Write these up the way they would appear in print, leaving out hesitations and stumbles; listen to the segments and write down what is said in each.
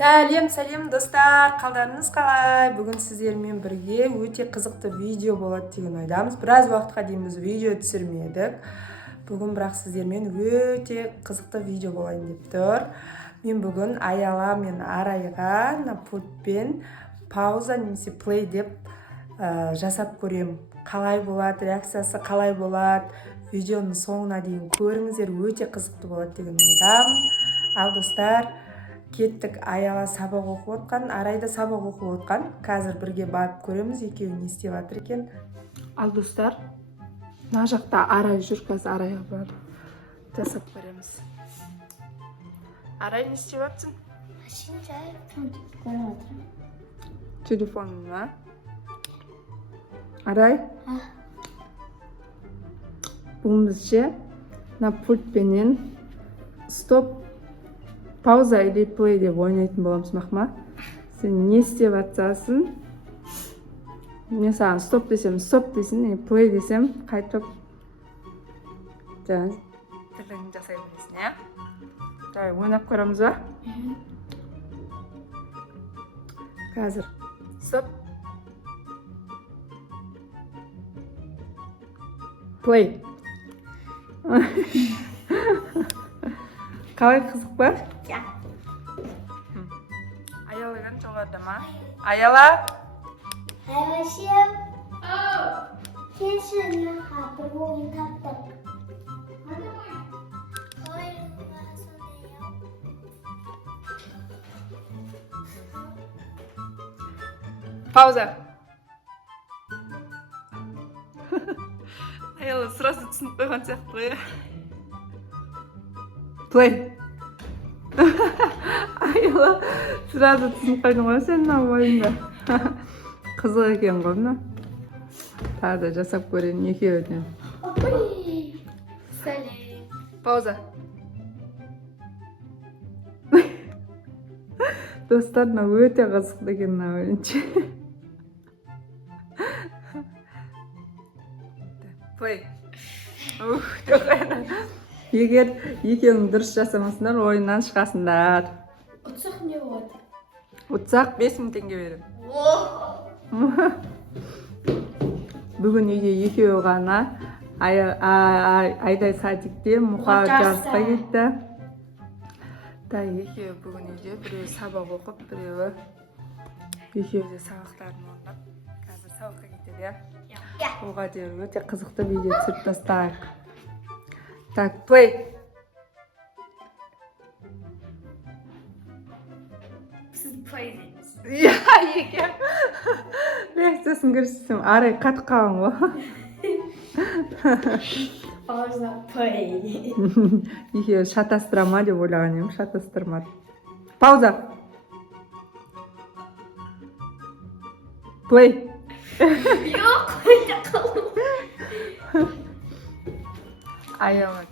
Сәлем достар, қалдарыңыз қалай? Бүгін сіздермен бірге өте қызықты видео болады деген ойдамыз. Біраз уақытқа дейін біз видео түсірмедік. Бүгін бірақ сіздермен өте қызықты видео болайын деп тұр. Мен бүгін Аяла мен Арайға пультпен пауза немесе плей деп жасап көрем. Қалай болады, реакциясы қалай болады? Видеоның соңына дейін көріңіздер, өте қызықты болады деген ойдамын. Ал достар, кеттік. Аяла сабақ оқып отқан, Арайда сабақ оқып отқан. Қазір бірге барып көреміз, екеуі не істеп жатыр екен. Ал достар, мына жақта Арай жүр, қазір Арайға барып жасап көреміз. Арай, не істеп жатсың? Машин жайып көріп отырмын. Телефоныңа. Арай? Бүгін бізде мына пультпенен стоп, пауза или плей деп ойнайтын боламыз, Мақма. Сен не істеп жатсасын? Мен саған стоп десем, стоп дейсің, плей десем, қайтып жаңа тірлігін жасай бересің, иә? Давай, ойнап көреміз ба? Қазір. Стоп. Плей. Қалай, қызық ба? Ja. Аяладан жоғарыда ма? Аяла? Аяшым. Келші, бір ойын таптық. Пауза. Аяла сразу түсініп қойған сияқты ғой. Плей. Аяла сразу түсініп қойдың ғой сен мына ойында. Қызық екен ғой мына. Тағы да жасап көрейін екеуіне. Сәлем. Пауза. Достар, мына өте қызықты екен мына ойыншы. Плей. Егер екеуің дұрыс жасамасындар, ойыннан шығасындар. Ұтсақ не болады? Ұтсақ 5000 теңге берем. Бүгін үйде екеуі ғана Айдай садикте мұқа жарысқа кетті. Екеуі бүгін үйде, біреуі сабақ оқып, біреуі екеуі де сабақтарын орындап. Қазір сабаққа кетеді, иә? Оға дейін өте қызықты видео түсіріп тастайық. Так, плей. Сіз плей дейміз. Я, екен. Реакциясын көрсетсем, Арай қатып қалған ғой. Пауза плей. Екеуі шатастыра ма деп ойлаған едім, шатастырмады. Пауза. Плей. Жоқ, қойда қалу. Аяла.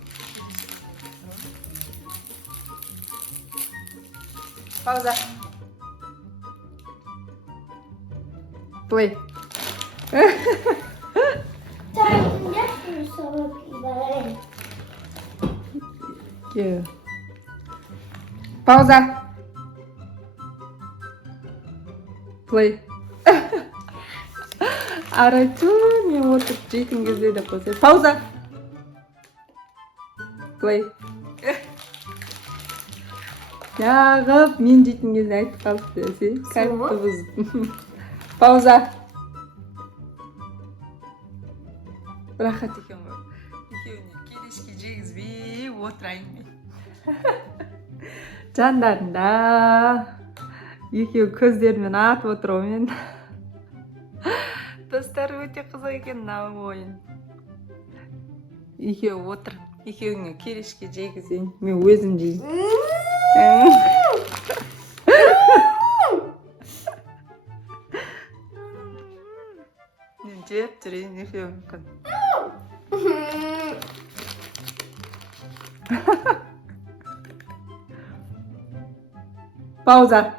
Пауза. Плей. Тәртінде сұрсауық ибарай. Пауза. Плей. Арай, не отырып жейтін кезде деп қойсай. Пауза. Плей. Яғып, мен жейтін кезде айтып қалыпты, сен кәйтті бұзып. Пауза. Рахат екен ғой. Екеуіне келешке жегізбей отырайын мен. Жандарында екеуі көздерімен атып отыр ғой мен. Достар, өте қызық екен мына ойын. Екеуі отыр. Екеуіне келешке жегізейін. Мен өзім жейін. Мен жеп жүрейін екеуім күн. Пауза.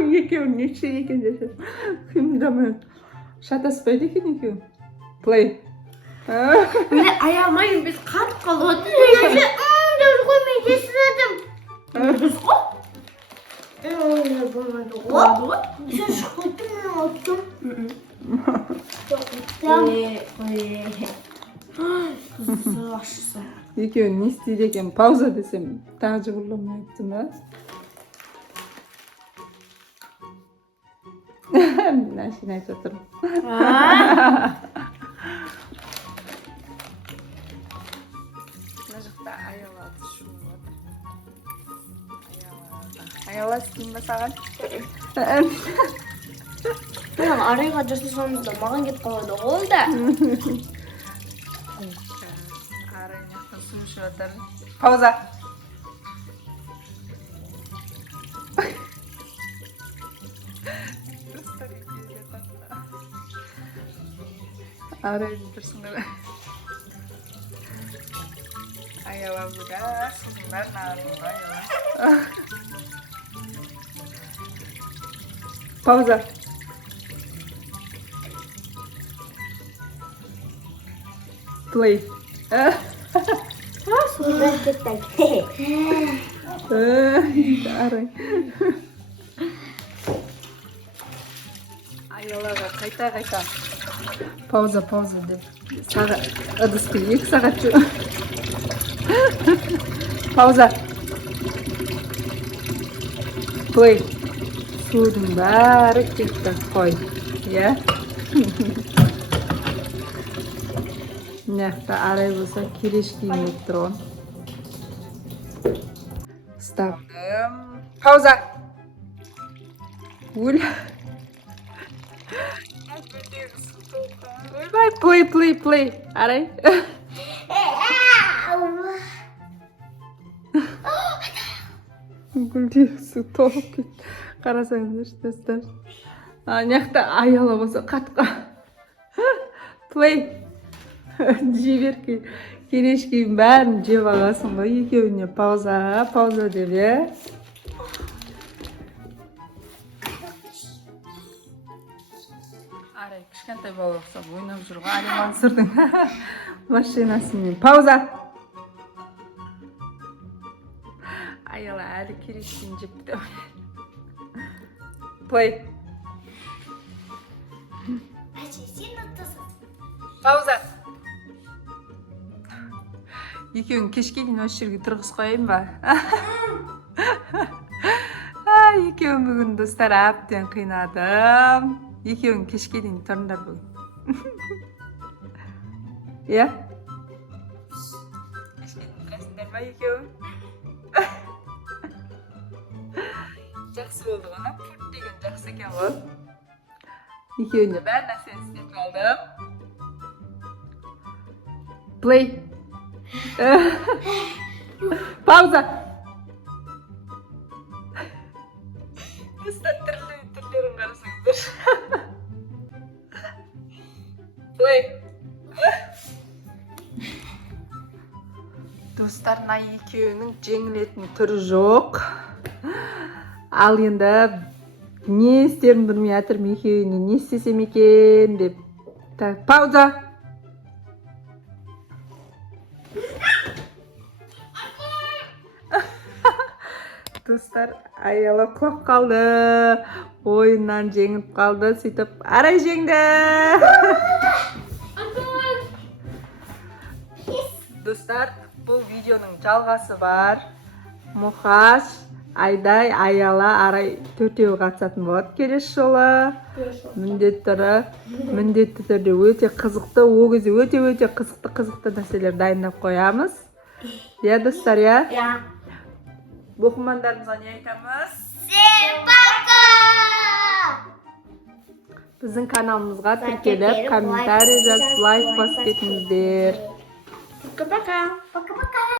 Екеуін неше екен десе. Қимылдамай. Шатаспайды екен екеуі. Плей. Мен аямайын, біз қатып қалып отырмыз. Деп қоймай кесіп жатырмын. Ne bulmadı o? Sen şokatın mı oldun? Екеуі не істейді екен? Пауза десем, тағы жыбырламай ма? Мен әшейін айтып отырмын. Мына жақта аялады шуып отыр. Аяла істейін ба саған? Арайға жасасаңыз да маған кетіп қалады ғой да. Арай жақтан су ішіп жатыр. Пауза. Арайды тұрсын қара. Аяла бұда, судың бәрін ағырылды аяла. Пауза. Play. Судан кетті. Арай. Аялаға қайта. Пауза деп. Сағат, ыдысты 2 сағат жу. Пауза. Play. Судың бәрі кетті. Қой. Я? Мына арай болса кереш киініп тұрған. Ставдым. Пауза. Өл. Ойбай, play. Арай. Гүлде су толып кетті. Қарасаңыздаршы, достар. Мына аяла болса қатқа. Play. Жіберке кереш кейін бәрін жеп аласың ғой. Екеуіне пауза деп, е? Арай кішкентай бала ұқсап ойнап жүр ғой. Али Мансұрдың машинасымен. Пауза. Аяла әлі кереш кейін жепті. Play. Пауза. Екеуін кешке дейін осы жерге тұрғыз қойайын ба? Екеуін бүгін достар әбден қинадым. Екеуін кешке дейін тұрыңдар бүгін. Е? Кешке дейін тұрасыңдар ба екеуін? Жақсы болды ғана. Пұрт деген жақсы екен ғой. Екеуіне бәр нәрсені істетіп алдым. Play. Пауза. Достар түрлерін қарасаңыздар. Play. Достар, мына екеуінің жеңілетін түрі жоқ. Ал енді не істерін білмей жатырмын, екеуіне не істесем екен деп. Так, пауза. Достар, аяла құлап қалды. Ойыннан жеңіп қалды. Сөйтіп, арай жеңді. Достар, бұл видеоның жалғасы бар. Мұқаш, Айдай, аяла, арай төртеуі қатысатын болады келесі жолы. Міндетті түрде өте қызықты, ол кезде өте қызықты нәрселер дайындап қоямыз. Я, достар, я? Оқырмандарымызға не айтамыз? Всем пока! Біздің каналымызға тіркеліп, комментарий жазып, лайк басып кетіңіздер. Пока-пока.